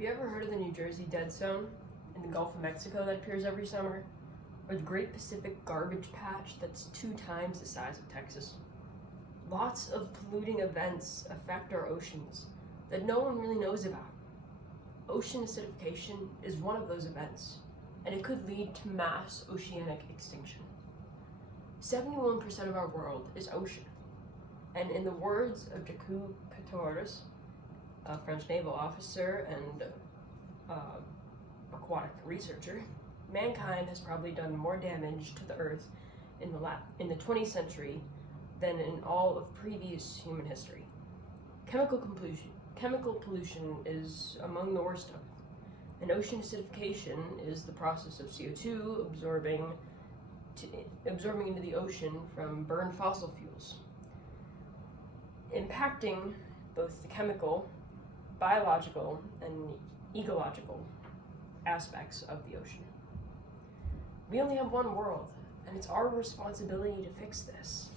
Have you ever heard of the New Jersey Dead Zone in the Gulf of Mexico that appears every summer? Or the Great Pacific Garbage Patch that's 2 times the size of Texas? Lots of polluting events affect our oceans that no one really knows about. Ocean acidification is one of those events, and it could lead to mass oceanic extinction. 71% of our world is ocean, and in the words of Jacques Cousteau, a French naval officer and aquatic researcher, mankind has probably done more damage to the Earth in the 20th century than in all of previous human history. Chemical pollution is among the worst of it, and ocean acidification is the process of CO2 absorbing into the ocean from burned fossil fuels, impacting both the chemical, biological, and ecological aspects of the ocean. We only have one world, and it's our responsibility to fix this.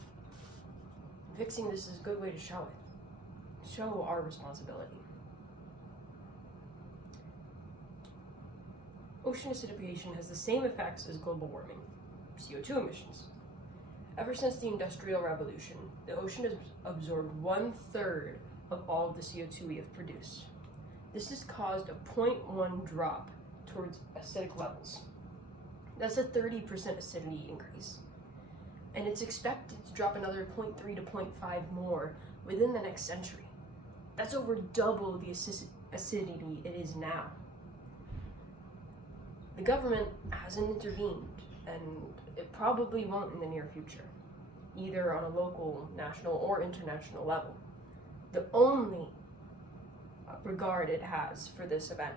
Fixing this is a good way to show it. Show our responsibility. Ocean acidification has the same effects as global warming, CO2 emissions. Ever since the Industrial Revolution, the ocean has absorbed 1/3 of all of the CO2 we have produced. This has caused a 0.1 drop towards acidic levels. That's a 30% acidity increase. And it's expected to drop another 0.3 to 0.5 more within the next century. That's over double the acidity it is now. The government hasn't intervened, and it probably won't in the near future, either on a local, national, or international level. The only regard it has for this event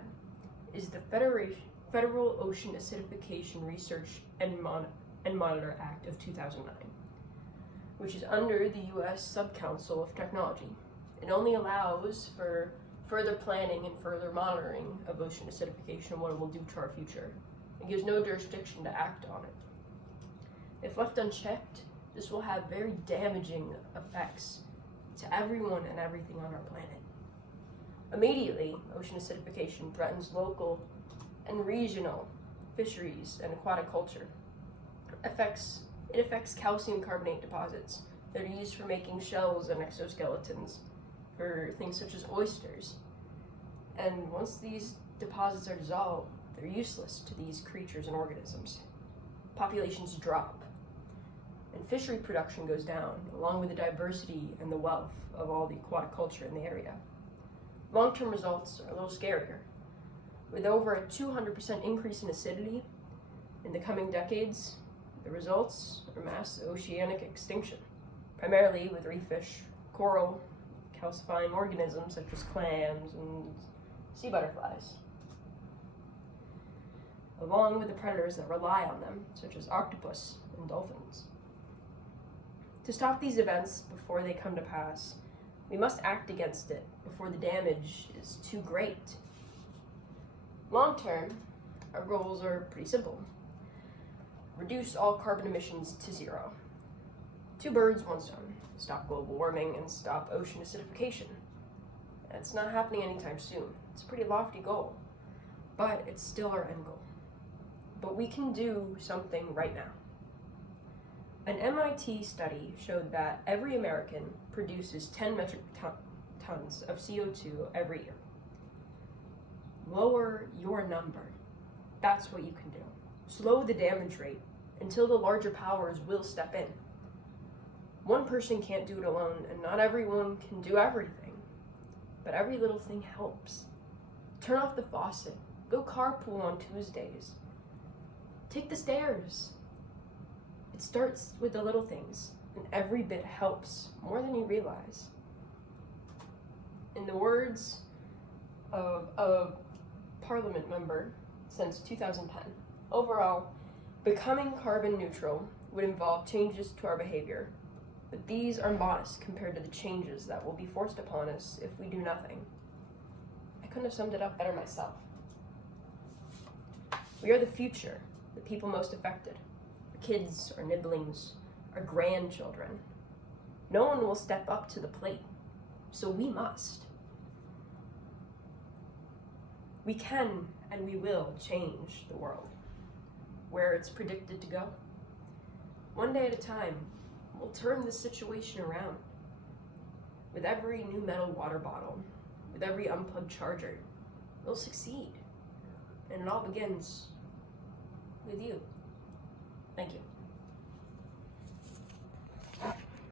is the Federal Ocean Acidification Research and Monitor Act of 2009, which is under the U.S. Sub-Council of Technology. It only allows for further planning and further monitoring of ocean acidification and what it will do to our future. It gives no jurisdiction to act on it. If left unchecked, this will have very damaging effects to everyone and everything on our planet. Immediately, ocean acidification threatens local and regional fisheries and aquatic culture. It affects calcium carbonate deposits that are used for making shells and exoskeletons for things such as oysters. And once these deposits are dissolved, they're useless to these creatures and organisms. Populations drop, and fishery production goes down, along with the diversity and the wealth of all the aquatic culture in the area. Long-term results are a little scarier. With over a 200% increase in acidity in the coming decades, the results are mass oceanic extinction, primarily with reef fish, coral, calcifying organisms such as clams and sea butterflies, along with the predators that rely on them, such as octopus and dolphins. To stop these events before they come to pass, we must act against it before the damage is too great. Long term, our goals are pretty simple. Reduce all carbon emissions to 0. 2 birds, 1 stone. Stop global warming and stop ocean acidification. That's not happening anytime soon. It's a pretty lofty goal, but it's still our end goal. But we can do something right now. An MIT study showed that every American produces 10 metric tons of CO2 every year. Lower your number. That's what you can do. Slow the damage rate until the larger powers will step in. One person can't do it alone, and not everyone can do everything. But every little thing helps. Turn off the faucet. Go carpool on Tuesdays. Take the stairs. It starts with the little things, and every bit helps more than you realize. In the words of a Parliament member since 2010, overall, becoming carbon neutral would involve changes to our behavior, but these are modest compared to the changes that will be forced upon us if we do nothing. I couldn't have summed it up better myself. We are the future, the people most affected. Our kids, our nibblings, our grandchildren. No one will step up to the plate, so we must. We can and we will change the world where it's predicted to go. One day at a time, we'll turn this situation around. With every new metal water bottle, with every unplugged charger, we'll succeed. And it all begins with you. Thank you.